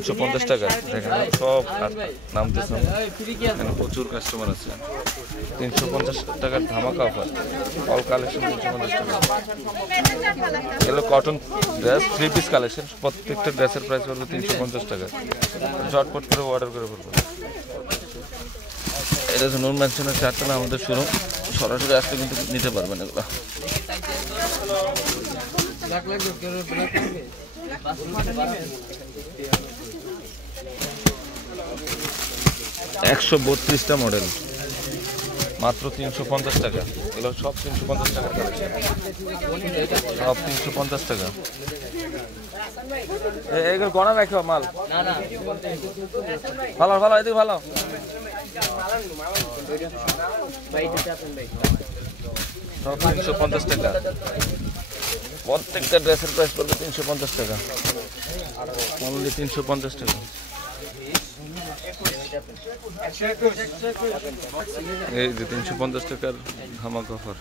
350 টাকা দেখেন সব নামতেছে, এখানে প্রচুর কাস্টমার আছে। 350 টাকার ধামাকা অফার, অল কালেকশন 350 টাকা। এগুলো কটন ড্রেস, 3 পিস কালেকশন, প্রত্যেকটা ড্রেসের প্রাইস পড়বে 350 টাকা। ঝটপট করে অর্ডার করে ফেলবো। এটা হচ্ছে নূর ম্যানশনের 4 তলা আমাদের শোরুম, সরাসরি আসলে কিন্তু নিতে পারবেন এগুলো। 132টা মডেল, মাত্র 350 টাকা। এগুলো সব 350 টাকা কালেকশন, সব 350 টাকা। এগুলো গণা রাখো মাল, ভালো ভালো, এদিকে ভালো। সব 350 টাকা, প্রত্যেকটা ড্রেসের প্রাইস পড়বে 350 টাকা, অনলি 350 টাকা। এই যে 350 টাকার ধামাকা অফার।